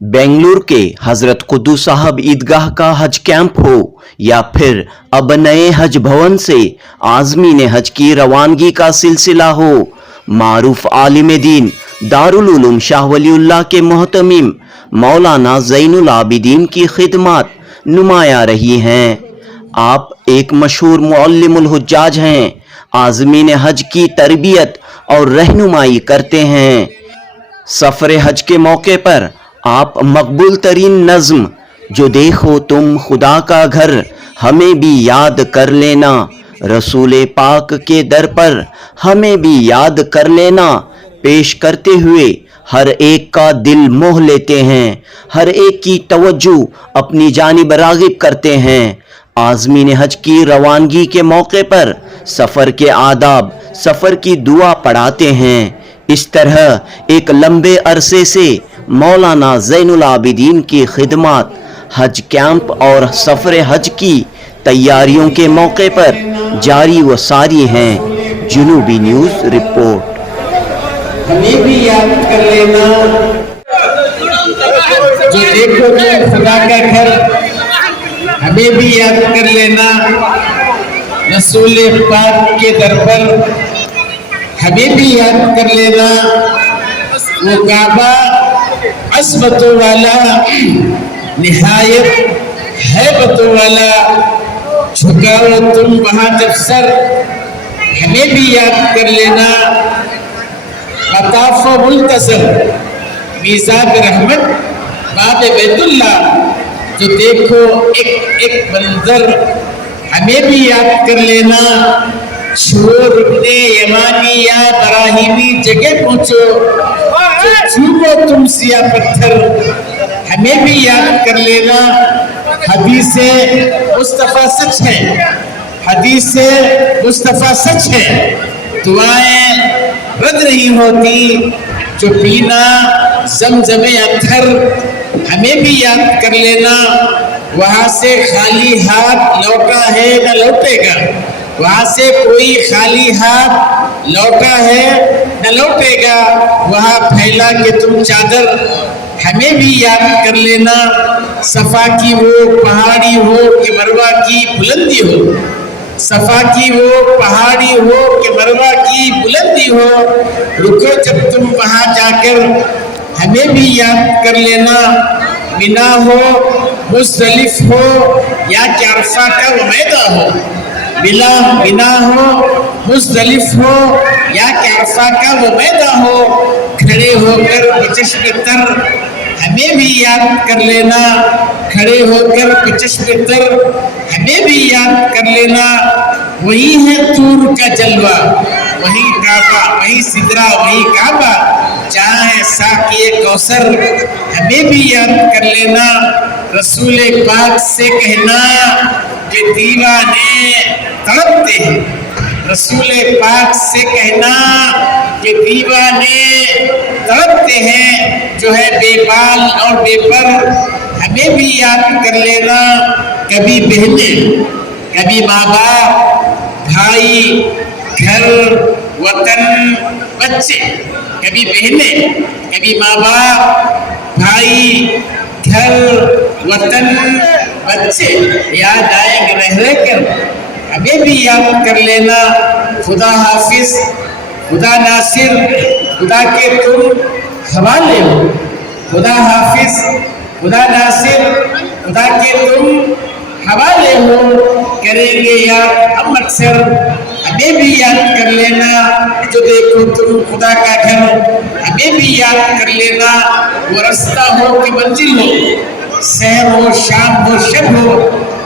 बेंगलुरु के हजरत कुद्दूस साहब ईदगाह का हज कैंप हो या फिर अब नए हज भवन से आज़मीन हज की रवानगी का सिलसिला हो, मारूफ आलिम दीन दारुल उलूम शाह वलीउल्लाह के मोहतमीम मौलाना ज़ैनुल आबिदीन की खिदमत नुमाया रही हैं। आप एक मशहूर मुअल्लिमुल हुज्जाज हैं, आज़मीन हज की तरबियत और रहनुमाई करते हैं। सफ़र हज के मौके पर आप मकबूल तरीन नज़्म जो देखो तुम खुदा का घर हमें भी याद कर लेना, रसूल पाक के दर पर हमें भी याद कर लेना, पेश करते हुए हर एक का दिल मोह लेते हैं, हर एक की तवज्जो अपनी जानिब राग़िब करते हैं। आज़मीन हज की रवानगी के मौके पर सफ़र के आदाब, सफ़र की दुआ पढ़ाते हैं। इस तरह एक लंबे अरसे से मौलाना ज़ैनुल आबिदीन की खिदमत हज कैंप और सफ़र हज की तैयारियों के मौके पर जारी व सारी हैं। जुनूबी न्यूज़ रिपोर्ट। हमें भी याद कर लेना, जो देखो तुम खुदा का घर हमें भी याद कर लेना, रसूल पाक के दर पर हमें भी याद कर लेना। वो काबा असमतों वाला, निहायत हैबतों वाला, झुकाओ तुम वहां जब सर हमें भी याद कर लेना। अताफ़ मुल्तज़म मीज़ाब रहमत बाब बैतुल्ला, जो देखो एक एक मंजर हमें भी याद कर लेना। शोर रुकने यमानी या बराहीमी जगह पहुंचो, जो छूबो तुम सिया पत्थर हमें भी याद कर लेना। हदीसे मुस्तफ़ा सच है, हदीसे मुस्तफ़ा सच है, दुआएं रद्द नहीं होती, जो पीना ज़मज़मे अत्थर हमें भी याद कर लेना। वहाँ से खाली हाथ लौटा है न लौटेगा, वहाँ से कोई खाली हाथ लौटा है न लौटेगा। वहाँ फैला के तुम चादर हमें भी याद कर लेना। सफ़ा की वो पहाड़ी हो कि मरवा की बुलंदी हो, सफ़ा की वो पहाड़ी हो कि मरवा की बुलंदी हो, रुको जब तुम वहाँ जाकर हमें भी याद कर लेना। मिना हो मुज़दलिफ़ हो या कि अरफ़ा का वो मैदान हो, मिना हो मुज़दलिफ़ हो या कि अरफ़ा का वो मैदान हो, खड़े होकर बचश्मे तर हमें भी याद कर लेना। खड़े होकर बचश्मे तर हमें भी याद कर लेना। वही है तूर का जलवा, वही काबा, वही सिदरा, वही काबा, जहाँ है साक़ी कौसर हमें भी याद कर लेना। रसूल पाक से कहना कि दीवाने तड़पते हैं, रसूल पाक से कहना कि दीवाने तड़पते हैं, जो है बेबाल और बेपर हमें भी याद कर लेना। कभी बहनें, कभी माँ बाप, भाई, घर, वतन, बच्चे, कभी बहनें, कभी माँ बाप, भाई, घर, वतन, बच्चे याद आएंगे रह कर हमें भी याद कर लेना। खुदा हाफिज, खुदा नासिर, खुदा के तुम हवाले हो, खुदा हाफिज, खुदा नासिर, खुदा के तुम हवाले हो, करेंगे याद हम अक्सर हमें भी याद कर लेना। जो देखो तुम खुदा का घर हमें भी याद कर लेना। वो रास्ता हो कि मंजिल हो, सहर हो शाम हो शब हो,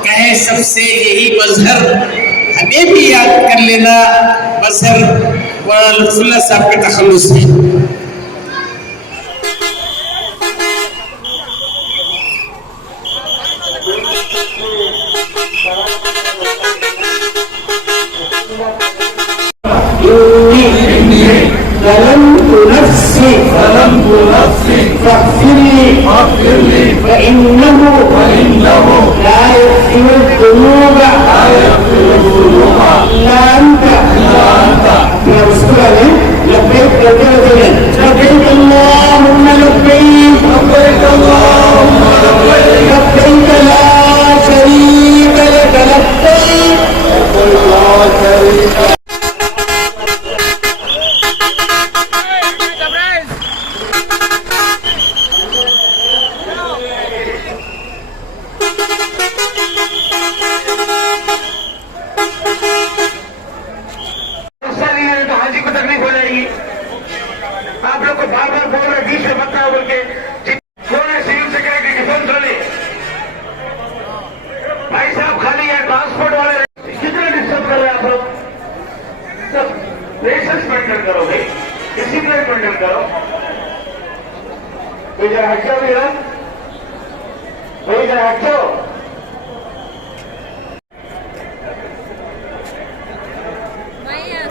कहे सबसे यही मजहर हमें भी याद कर लेना। मजहर व लुत्फुल्लाह साहब के तखल्लुस में نفسي فاغفر لي فإنه لا يغفر الذنوب إلا أنت. لبيك لبيك اللهم لبيك لبيك لا شريك لك لبيك. तो हाजी को तकलीफ हो जाएगी। आप लोग को बार बार बोल रहे बीच में मत आओ बोल के कौन है सिविल सेक्रेटरी की फोन खोली। भाई साहब खाली है ट्रांसपोर्ट वाले कितना डिस्टर्ब कर रहे हैं आप लोग। सब लाइसेंस मेंटेन करो भाई, डिसिप्लिन मेंटेन करो। कोई जरा हट जाओ मेरा, कोई जरा हट जाओ।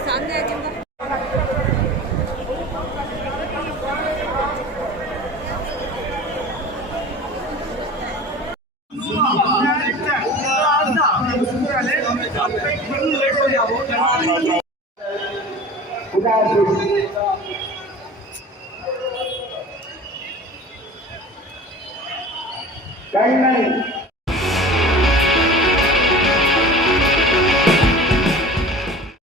सामने आके कहीं नहीं